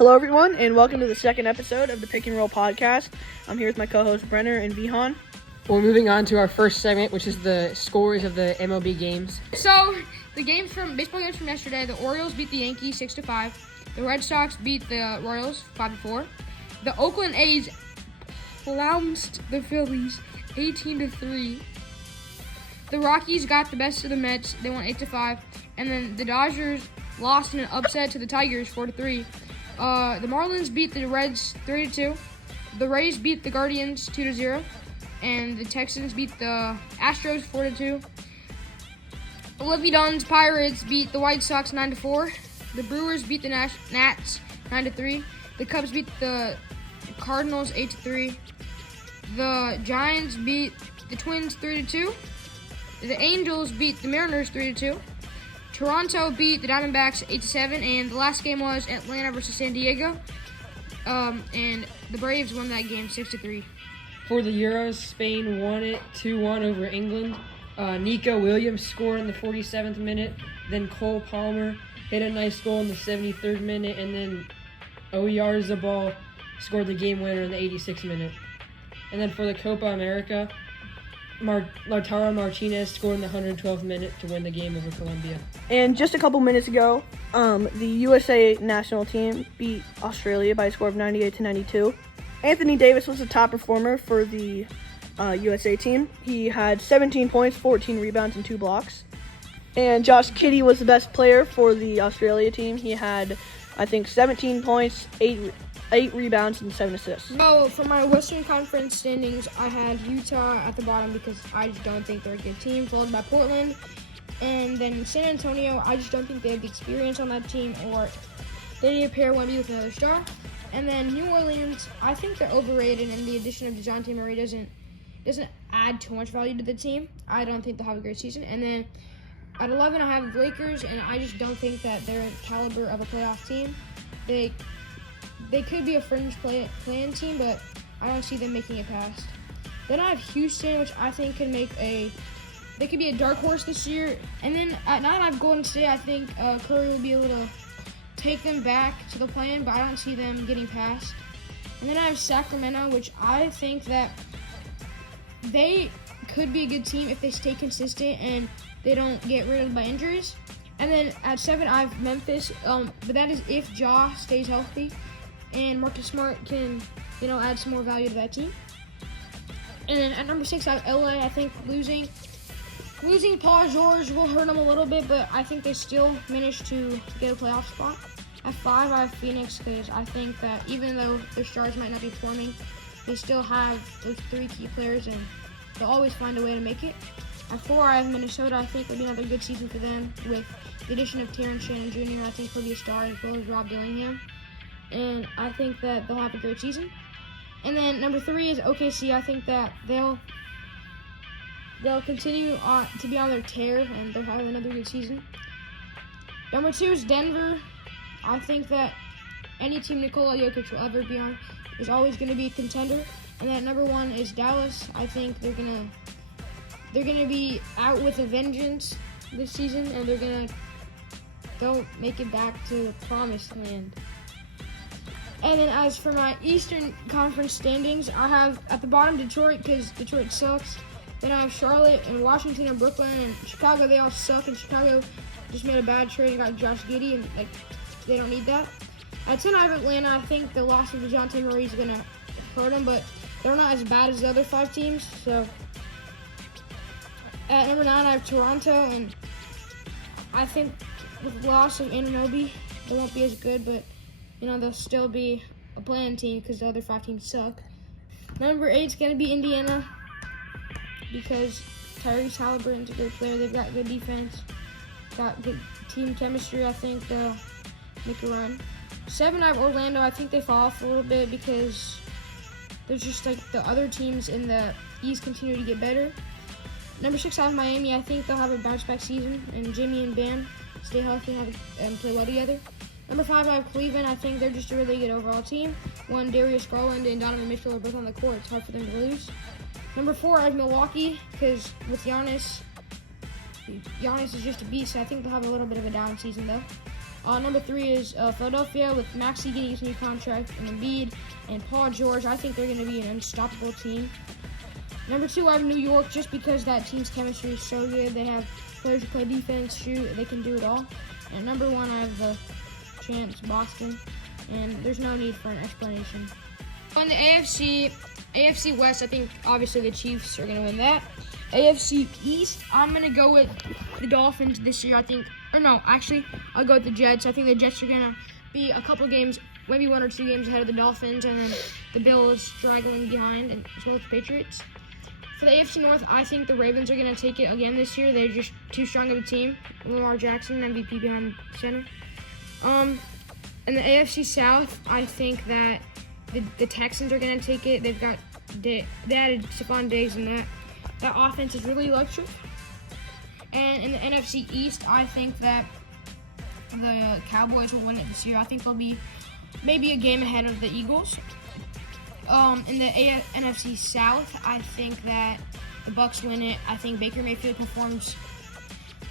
Hello, everyone, and welcome to the second episode of the Pick and Roll podcast. I'm here with my co-host Brenner and Vihan. We're moving on to our first segment, which is the scores of the MLB games. So, the baseball games from yesterday, the Orioles beat the Yankees 6-5. The Red Sox beat the Royals 5-4. The Oakland A's flounced the Phillies 18-3. The Rockies got the best of the Mets. They won 8-5. And then the Dodgers lost in an upset to the Tigers 4-3. The Marlins beat the Reds 3-2. The Rays beat the Guardians 2-0. And the Texans beat the Astros 4-2. Olivia Dunn's Pirates beat the White Sox 9-4. The Brewers beat the Nats 9-3. The Cubs beat the Cardinals 8-3. The Giants beat the Twins 3-2. The Angels beat the Mariners 3-2. Toronto beat the Diamondbacks 8-7, and the last game was Atlanta versus San Diego. And the Braves won that game 6-3. For the Euros, Spain won it 2-1 over England. Nico Williams scored in the 47th minute. Then Cole Palmer hit a nice goal in the 73rd minute, and then Oyarzabal scored the game winner in the 86th minute. And then for the Copa America, Lautaro Martinez scored in the 112th minute to win the game over Colombia. And just a couple minutes ago, the USA national team beat Australia by a score of 98-92. Anthony Davis was the top performer for the USA team. He had 17 points, 14 rebounds, and 2 blocks. And Josh Giddey was the best player for the Australia team. He had, 17 points, 8 rebounds, and 7 assists. Well, for my Western Conference standings, I had Utah at the bottom because I just don't think they're a good team, followed by Portland. And then San Antonio, I just don't think they have the experience on that team, or they need to pair Wemby with another star. And then New Orleans, I think they're overrated, and the addition of DeJounte Murray doesn't add too much value to the team. I don't think they'll have a great season. And then at 11, I have the Lakers, and I just don't think that they're a caliber of a playoff team. They could be a fringe play-in team, but I don't see them making it past. Then I have Houston, which I think they could be a dark horse this year. And then at 9, I have Golden State. I think Curry will be able to take them back to the play-in, but I don't see them getting past. And then I have Sacramento, which I think that they could be a good team if they stay consistent and they don't get riddled by injuries. And then at 7, I have Memphis, but that is if Ja stays healthy and Marcus Smart can, add some more value to that team. And then at number 6, I have LA. I think losing Paul George will hurt them a little bit, but I think they still managed to get a playoff spot. At 5, I have Phoenix because I think that even though their stars might not be performing, they still have those 3 key players, and they'll always find a way to make it. At 4, I have Minnesota. I think it'll be another good season for them with the addition of Terrence Shannon Jr. I think he'll be a star, as well as Rob Dillingham. And I think that they'll have a great season. And then number 3 is OKC. I think that they'll continue to be on their tear, and they'll have another good season. Number 2 is Denver. I think that any team Nikola Jokic will ever be on is always going to be a contender. And then number 1 is Dallas. I think they're gonna be out with a vengeance this season, and they'll make it back to the promised land. And then as for my Eastern Conference standings, I have at the bottom Detroit because Detroit sucks. Then I have Charlotte and Washington and Brooklyn and Chicago. They all suck, and Chicago just made a bad trade and got Josh Giddey, and they don't need that. At 10, I have Atlanta. I think the loss of DeJounte Murray is going to hurt them, but they're not as bad as the other 5 teams. So at number 9, I have Toronto, and I think with the loss of Anunoby, they won't be as good, but they'll still be a play-in team because the other 5 teams suck. Number 8 is going to be Indiana because Tyrese Halliburton's a great player. They've got good defense, got good team chemistry. I think they'll make a run. 7, I have Orlando. I think they fall off a little bit because there's just the other teams in the East continue to get better. Number 6, I have Miami. I think they'll have a bounce-back season, and Jimmy and Bam stay healthy and play well together. Number 5, I have Cleveland. I think they're just a really good overall team. Darius Garland and Donovan Mitchell are both on the court. It's hard for them to lose. Number 4, I have Milwaukee because with Giannis is just a beast. I think they'll have a little bit of a down season, though. Number 3 is Philadelphia with Maxey getting his new contract and Embiid and Paul George. I think they're going to be an unstoppable team. Number 2, I have New York just because that team's chemistry is so good. They have players who play defense, shoot, they can do it all. And number 1, I have the champs, Boston, and there's no need for an explanation. On the AFC West, I think obviously the Chiefs are going to win that. AFC East, I'm going to go with the Dolphins this year, I think. Or no, actually, I'll go with the Jets. I think the Jets are going to be a couple games, maybe 1 or 2 games ahead of the Dolphins, and then the Bills straggling behind, and as well as the Patriots. For the AFC North, I think the Ravens are going to take it again this year. They're just too strong of a team. Lamar Jackson, MVP behind center. In the AFC South, I think that the Texans are going to take it. They added Stephon Diggs, and that offense is really electric. And in the NFC East, I think that the Cowboys will win it this year. I think they'll be maybe a game ahead of the Eagles. In the NFC South, I think that the Bucs win it. I think Baker Mayfield performs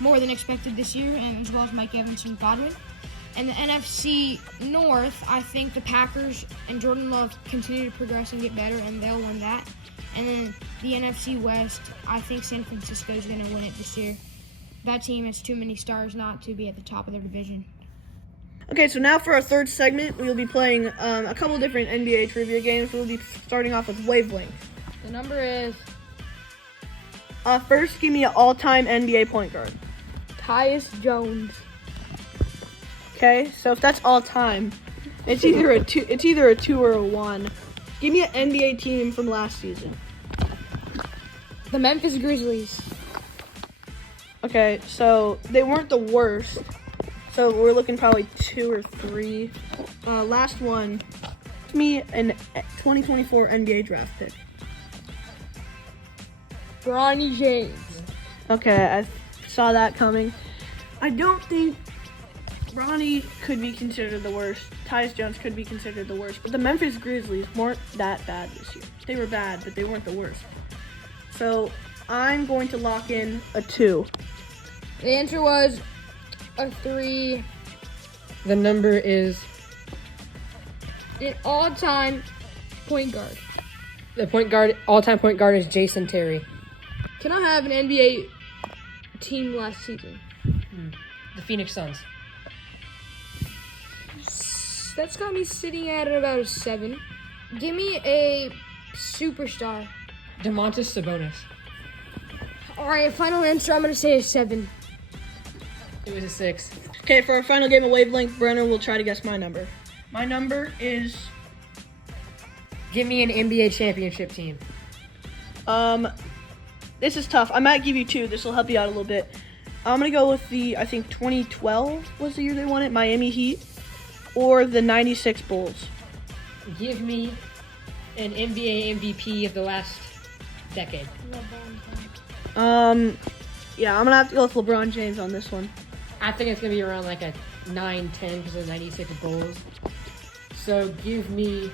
more than expected this year, and as well as Mike Evans and Godwin. And the NFC North, I think the Packers and Jordan Love continue to progress and get better, and they'll win that. And then the NFC West, I think San Francisco is going to win it this year. That team has too many stars not to be at the top of their division. Okay, so now for our third segment, we'll be playing a couple different NBA trivia games. We'll be starting off with wavelength. The number is First, give me an all-time NBA point guard. Tyus Jones. Okay, so if that's all-time, it's either a 2 or a 1. Give me an NBA team from last season. The Memphis Grizzlies. Okay, so they weren't the worst. So we're looking probably 2 or 3. Last one, give me an 2024 NBA draft pick. Bronny James. Okay, I saw that coming. I don't think Bronny could be considered the worst. Tyus Jones could be considered the worst. But the Memphis Grizzlies weren't that bad this year. They were bad, but they weren't the worst. So I'm going to lock in a 2. The answer was a 3. the number is An all-time point guard. the all-time point guard is Jason Terry. Can I have an NBA team last season? The Phoenix Suns. That's got me sitting at about a 7. Give me a superstar. DeMontis Sabonis. All right, final answer. I'm gonna say a 7. It was a 6. Okay, for our final game of wavelength, Brenner will try to guess my number. My number is Give me an NBA championship team. this is tough. I might give you 2. This will help you out a little bit. I'm gonna go with I think 2012 was the year they won it, Miami Heat, or the 96 Bulls. Give me an NBA MVP of the last decade. Yeah, I'm gonna have to go with LeBron James on this one. I think it's going to be around like a 9-10 because of the 96 Bulls. So give me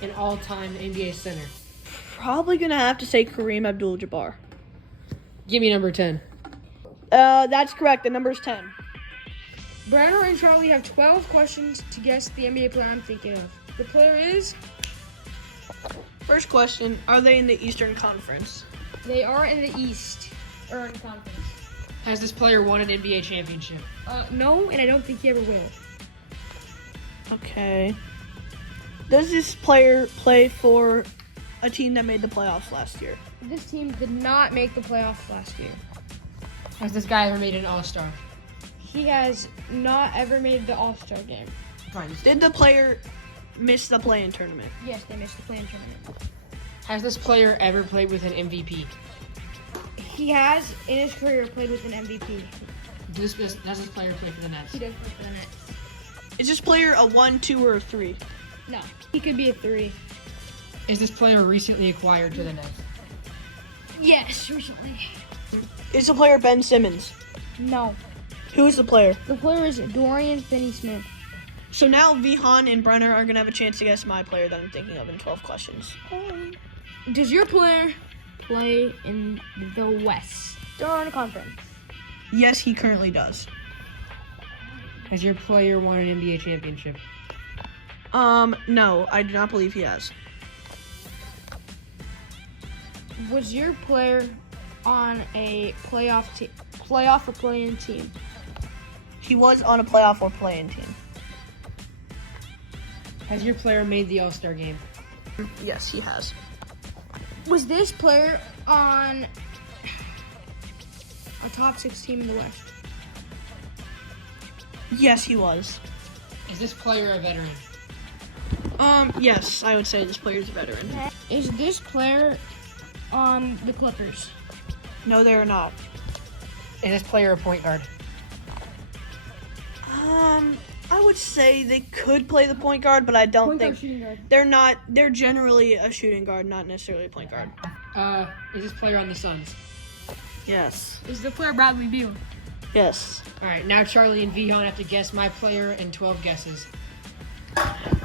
an all-time NBA center. Probably gonna have to say Kareem Abdul-Jabbar. Give me number 10. That's correct. The number's 10. Brenner and Charlie have 12 questions to guess the NBA player I'm thinking of. The player is. First question: are they in the Eastern Conference? They are in the East, or in conference. Has this player won an NBA championship? No, and I don't think he ever will. Okay. Does this player play for a team that made the playoffs last year? This team did not make the playoffs last year. Has this guy ever made an All-Star? He has not ever made the All-Star game. Fine. Did the player miss the play-in tournament? Yes, they missed the play-in tournament. Has this player ever played with an MVP? He has, in his career, played with an MVP. Does this player play for the Nets? He does play for the Nets. Is this player a 1, 2, or a 3? No, he could be a 3. Is this player recently acquired to the Nets? Yes, recently. Is the player Ben Simmons? No. Who is the player? The player is Dorian Finney-Smith. So now Vihan and Brenner are gonna have a chance to guess my player that I'm thinking of in 12 questions. Does your player play in the West? They're in a conference. Yes, he currently does. Has your player won an NBA championship? No, I do not believe he has. Was your player on a playoff or play-in team? He was on a playoff or play-in team. Has your player made the All-Star game? Yes, he has. Was this player on a top 6 team in the West? Yes, he was. Is this player a veteran? Yes, I would say this player is a veteran. Is this player on the Clippers? No, they're not. Is this player a point guard? I would say they could play the point guard, but I don't Point think guard, shooting guard. they're not. They're generally a shooting guard, not necessarily a point guard. Is this player on the Suns? Yes. Is the player Bradley Beal? Yes. All right, now Charlie and Vihan have to guess my player and 12 guesses.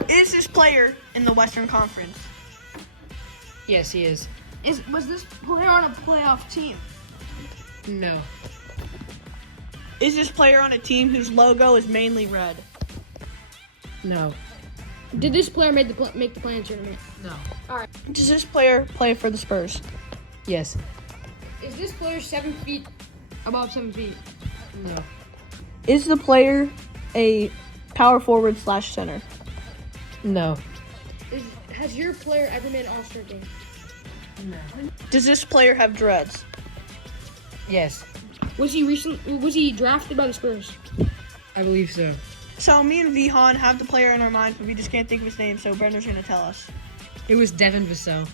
Is this player in the Western Conference? Yes, he is. Was this player on a playoff team? No. Is this player on a team whose logo is mainly red? No. Did this player make the play-in tournament? No. Does this player play for the Spurs? Yes. Is this player 7 feet above 7 feet? No. Is the player a power forward / center? No. Has your player ever made an All-Star game? No. Does this player have dreads? Yes, Was he drafted by the Spurs? I believe so. So me and Vihan have the player in our minds, but we just can't think of his name, so Brenda's gonna tell us. It was Devin Vassell.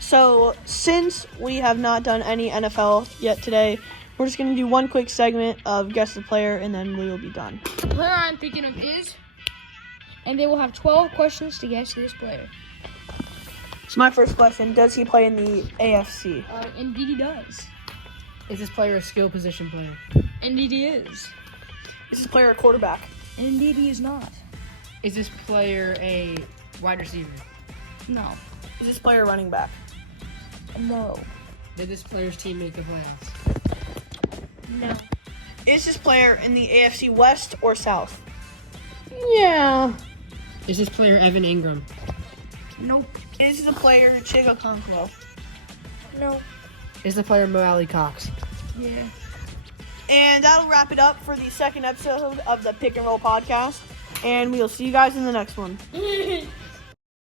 So since we have not done any NFL yet today, we're just gonna do one quick segment of guess the player, and then we will be done. The player I'm thinking of is, and they will have 12 questions to guess this player. So my first question, does he play in the AFC? Indeed he does. Is this player a skill position player? Indeed he is. Is this player a quarterback? Indeed he is not. Is this player a wide receiver? No. Is this player a running back? No. Did this player's team make the playoffs? No. Is this player in the AFC West or South? Yeah. Is this player Evan Ingram? Nope. Is the player Chigo Conquo? No. Is the player Mo Alley Cox? Yeah. And that'll wrap it up for the second episode of the Pick and Roll podcast. And we'll see you guys in the next one.